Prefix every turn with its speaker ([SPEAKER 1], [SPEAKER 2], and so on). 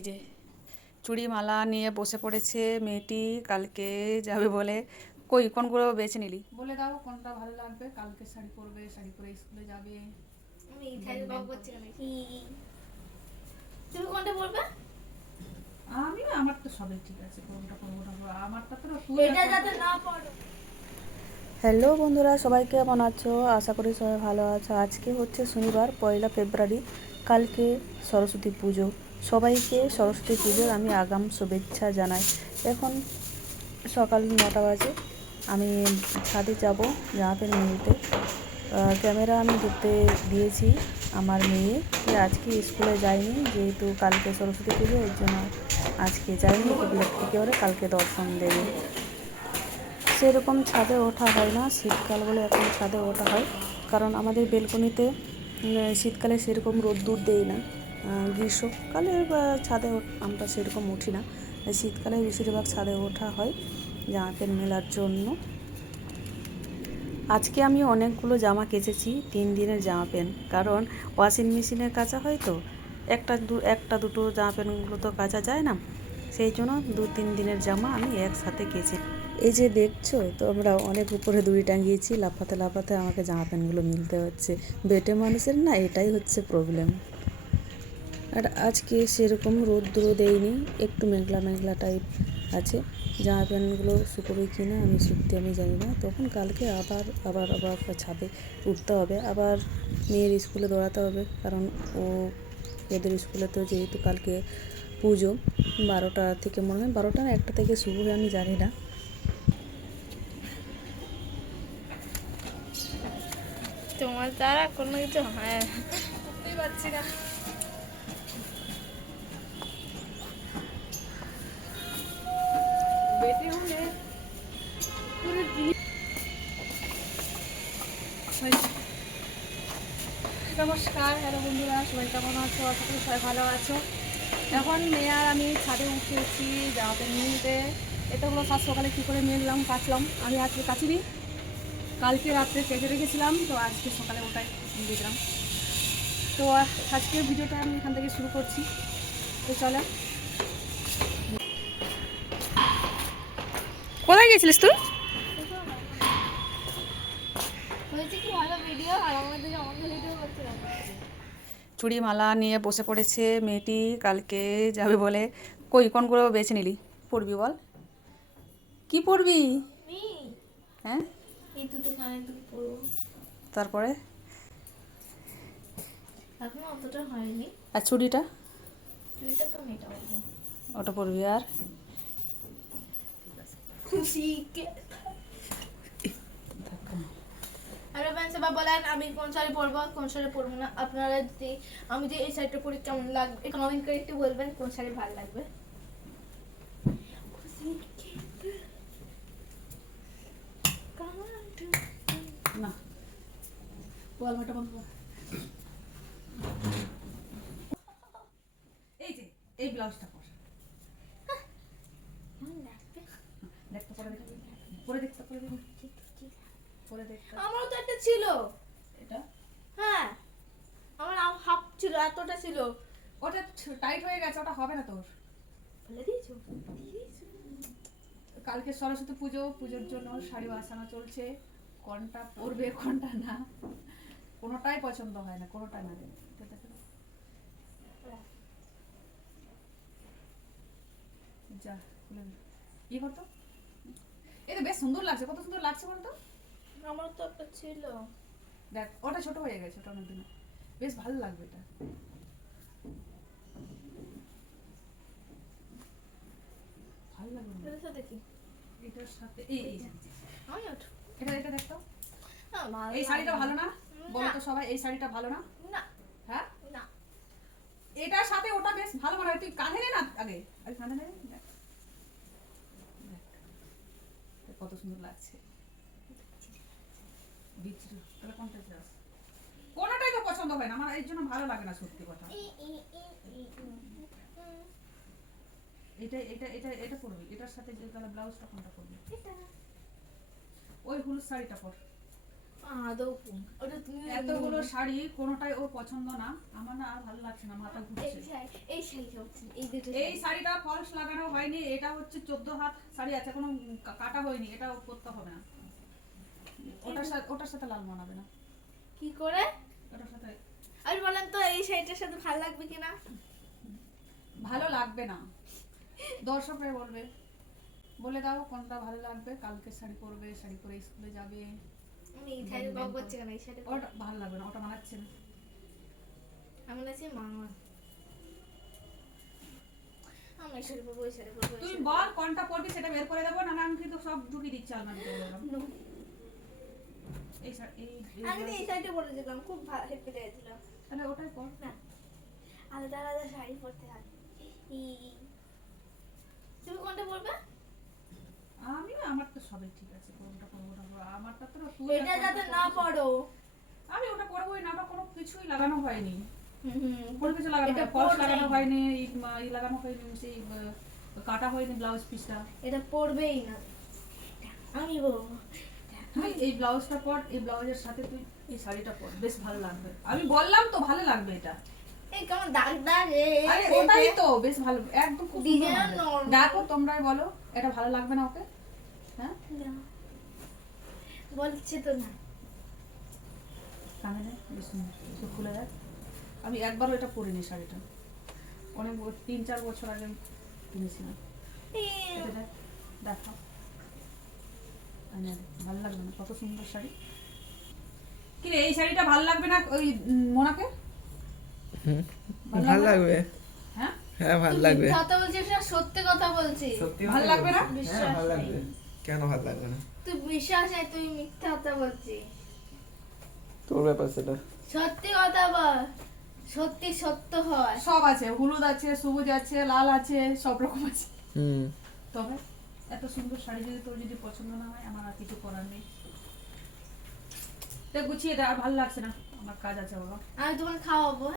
[SPEAKER 1] এই যে চুড়ি মালা নিয়ে বসে পড়েছে মেয়েটি কালকে যাবে বলে। কই কোনগুলো বেছে নিলি? বলে দাও কোনটা ভালো লাগবে কালকে শাড়ি পরবে শাড়ি পরে স্কুলে যাবে।
[SPEAKER 2] তুমি কোনটা বলবে
[SPEAKER 1] আমি না আমার তো সবই ঠিক আছে কোনটা করব না। আমারটা তো
[SPEAKER 2] এটা যাতে না পড়ো
[SPEAKER 3] হ্যালো বন্ধুরা সবাই কেমন আছো? আশা করি সবাই ভালো আছো। আজকে হচ্ছে শনিবার পয়লা ফেব্রুয়ারি কালকে সরস্বতী পুজো। সবাইকে সরস্বতী পুজোর আমি আগাম শুভেচ্ছা জানাই। এখন সকাল নটা বাজে, আমি ছাদে যাব জামা নিতে। ক্যামেরা আমি ধরতে দিয়েছি আমার মেয়ে আজকে স্কুলে যায়নি, যেহেতু কালকে সরস্বতী পুজো, এর জন্য আজকে যায়নি করে কালকে দর্শন দেবে। সেরকম ছাদে ওঠা হয় না, শীতকাল বলে এখন ছাদে ওঠা হয়। কারণ আমাদের বেলকনিতে শীতকালে সেরকম রোদ্দুর দেয় না। গ্রীষ্মকালে ছাদে আমরা সেরকম উঠি না। শীতকালে বেশিরভাগ ছাদে ওঠা হয় জামা প্যান্ট মেলার জন্য। আজকে আমি অনেকগুলো জামা কেচেছি, তিন দিনের জামা প্যান্ট। কারণ ওয়াশিং মেশিনে কাচা হয় তো, একটা দু একটা দুটো জামা প্যান্টগুলো তো কাচা যায় না। সেই জন্য দু তিন দিনের জামা আমি একসাথে কেচে। এই যে দেখছ তো আমরা অনেক উপরে দড়ি টাঙিয়েছি, লাফাতে লাফাতে আমাকে জামা প্যান্টগুলো মিলতে হচ্ছে। বেটে মানুষের না, এটাই হচ্ছে প্রবলেম আর আজকে সেরকম রোদ্দুরও দেয়নি, একটু মেঘলা মেঘলা টাইপ আছে। জামা প্যান্টগুলো শুকোবে কি না আমি সত্যি আমি জানি না। তখন কালকে আবার আবার আবার ছাদে উঠতে হবে। আবার মেয়ের স্কুলে দৌড়াতে হবে, কারণ ও, ওদের স্কুলে তো যেহেতু কালকে পুজো, বারোটা থেকে মনে হয়, বারোটা না একটা থেকে শুরু হয়, আমি জানি না।
[SPEAKER 2] তোমার দ্বারা কোনো কিছু হয়
[SPEAKER 1] বুঝতেই পারছি না। নমস্কার, হ্যালো বন্ধুরা, সবাই কেমন আছো? আশা করি সবাই ভালো আছো। এখন মেয়ে আর আমি ছাদে উঠেছি জামাতে নিতে। এটা হলো সাত সকালে কী করে মিললাম কাচলাম আমি আজকে কাচিনি কালকে রাত্রে কেটে রেখেছিলাম, তো আজকে সকালে ওটাই দেখলাম তো আজকের ভিডিওটা আমি এখান থেকে শুরু করছি। তো চলো। কোথায় গেছিলিস তুই?
[SPEAKER 2] হয়েছে কি ভালো ভিডিও আর আমাদের দিকে আমাদের ভিডিও করছিলাম।
[SPEAKER 1] চুড়ি মালা নিয়ে বসে পড়েছে মেয়েটি কালকে যাবে বলে। কই কোনগুলো বেছে নিলি? পড়বি বল। কি পড়বি? হ্যাঁ?
[SPEAKER 2] এই দুটো কানে দুটো পরবো
[SPEAKER 1] তারপরে?
[SPEAKER 2] এখনও অতটা হয়নি।
[SPEAKER 1] আর চুড়িটা? ওটা পড়বি আর?
[SPEAKER 2] কে? আর ফ্রেন্ডস এবার বলেন, আমি কোন শাড়ি পরবো কোন শাড়ি পরবো না? আপনারা যদি, আমি যে এই শাড়িটা পরি, কেমন লাগবে? কমেন্ট করে একটু বলবেন, কোন শাড়ি ভালো লাগবে?
[SPEAKER 1] না। বল ওটা বন্ধ এই যে, এই ব্লাউজটা পর পরে পরে পরে
[SPEAKER 2] আমারও তো একটা ছিল।
[SPEAKER 1] এটা?
[SPEAKER 2] হ্যাঁ। আমার হাফ ছিল এতটা ছিল।
[SPEAKER 1] ওটা টাইট হয়ে গেছে ওটা হবে না তোর।
[SPEAKER 2] ফেলে দিয়েছ?
[SPEAKER 1] কালকে সরস্বতী পুজো পুজোর জন্য শাড়ি বাসানো চলছে। কোনটা পরবে কোনটা না কোনোটাই পছন্দ হয় না কোনোটা না। যা খুলে। ই করতো? এটা বেশ সুন্দর লাগছে কত সুন্দর লাগছে বলতো?
[SPEAKER 2] আমার তো একটা ছিল।
[SPEAKER 1] দেখ ওটা ছোট হয়ে গেছে ওটা অনেকদিন বেশ ভালো লাগবে এটা। ভালো লাগবে
[SPEAKER 2] এটার সাথে কি?
[SPEAKER 1] এটার সাথে এই এই
[SPEAKER 2] আমি ওঠো
[SPEAKER 1] এটা এই শাড়িটা ভালো না? বলো তো সবাই এই শাড়িটা ভালো না?
[SPEAKER 2] না।
[SPEAKER 1] হ্যাঁ?
[SPEAKER 2] না।
[SPEAKER 1] এটার সাথে ওটা বেশ ভালো মানাবে তুই কাঁধে নে না আগে। আগে কাঁধে নে দেখ। দেখ। দেখ কত সুন্দর লাগছে। কোনটাই তো পছন্দ হয় না। আমার এর জন্য ভালো লাগে না সত্যি কথা। এটা এটা এটা এটা পরবি। এটার সাথে যে তাহলে ব্লাউজটা কোনটা পরবি। ওই হলুদ শাড়িটা পর।
[SPEAKER 2] আদৌ ওটা তুমি
[SPEAKER 1] এতগুলো শাড়ি কোনোটাই ওর পছন্দ না আমার না আর ভালো লাগছে না মাথা ঘুরছে।
[SPEAKER 2] এই শাড়িটা এই দুটো
[SPEAKER 1] এই শাড়িটা ফলস লাগানো হয়নি এটা হচ্ছে চোদ্দ হাত শাড়ি আছে কোনো কাটা হয়নি এটা করতে হবে না। ওটার সাথে ওটার সাথে লাল মানাবে না।
[SPEAKER 2] কি করে?
[SPEAKER 1] ওটার সাথে
[SPEAKER 2] আর বলেন তো এই শাড়িটার সাথে ভালো লাগবে কিনা?
[SPEAKER 1] ভালো লাগবে না। দর্শকরা বলবে বলে দাও কোনটা ভালো লাগবে কালকে শাড়ি পরবে শাড়ি পরে স্কুলে যাবে। ওটা ভালো লাগবে না ওটা মানাচ্ছে না।
[SPEAKER 2] আমার আছে মামা।
[SPEAKER 1] তুই বল কোনটা সেটা বের করে দেবো না আমি কিন্তু সব ঢুকিয়ে দিচ্ছি আলমারিতে এই
[SPEAKER 2] আমি তো এই শাড়িটা পরেছিলাম খুব ভালো হেপি লেগেছিল
[SPEAKER 1] তাহলে ওটাই পর।
[SPEAKER 2] না। আলাদা আলাদা শাড়ি পরতে হয়। তুমি কোনটা পরবে?
[SPEAKER 1] আমি না আমার তো সবই ঠিক আছে কোনটা করব না
[SPEAKER 2] এটা যাতে না পড়ো
[SPEAKER 1] আমি ওটা করবোই না ওটা কোনো কিছুই লাগানো হয়নি। কোনো কিছু লাগানো
[SPEAKER 2] এটা
[SPEAKER 1] হয়নি ফলস লাগানো হয়নি এই লাগানো হয়নি সেই কাটা হয়নি ব্লাউজ পিসটা।
[SPEAKER 2] এটা পরবেই না। আমি বলব
[SPEAKER 1] তুই এই ব্লাউজটা পর এই ব্লাউজের সাথে তুই এই শাড়িটা পর বেশ ভালো লাগবে। আমি বললাম তো ভালো লাগবে এটা।
[SPEAKER 2] এই কেমন দাগ দাগ
[SPEAKER 1] আরে ওটাই তো বেশ ভালো একদম খুব
[SPEAKER 2] Design
[SPEAKER 1] দেখো তোমরাই বলো এটা ভালো লাগবে না ওকে? হ্যাঁ।
[SPEAKER 2] বলছি তো না।
[SPEAKER 1] কানে খুলে দেয় আমি একবারও এটা পরিনি শাড়িটা। অনেক তিন চার বছর আগে আমি কিনেছিলাম। দেখ দেখো ভালো লাগবে না কত সুন্দর শাড়ি। কি রে এই শাড়িটা ভালো লাগবে না ওই মোনাকে? ভালো
[SPEAKER 4] ভালো
[SPEAKER 1] লাগবে? হ্যাঁ?
[SPEAKER 4] হ্যাঁ ভালো লাগবে।
[SPEAKER 2] কথা বলছিস না সত্যি কথা বলছিস
[SPEAKER 4] সত্যি
[SPEAKER 1] ভালো লাগবে না?
[SPEAKER 4] হ্যাঁ ভালো লাগবে। কেন ভালো লাগবে না?
[SPEAKER 2] তুই বিশ্বাস নেই তুই মিথ্যা কথা বলছিস।
[SPEAKER 4] তোর ব্যাপার সেটা।
[SPEAKER 2] সত্যি কথা বল সত্যি সত্য হয়।
[SPEAKER 1] সব আছে হলুদ আছে সবুজ আছে লাল আছে সব রকম আছে।
[SPEAKER 4] হুম।
[SPEAKER 1] তবে এত সুন্দর শাড়ি যদি তোর যদি পছন্দ না হয় আমার আর কিছু করার নেই। তা গুছিয়ে দে আর ভালো লাগছে না। আমার কাজ আছে বাবা।
[SPEAKER 2] আমি তোমাকে খাওয়াবো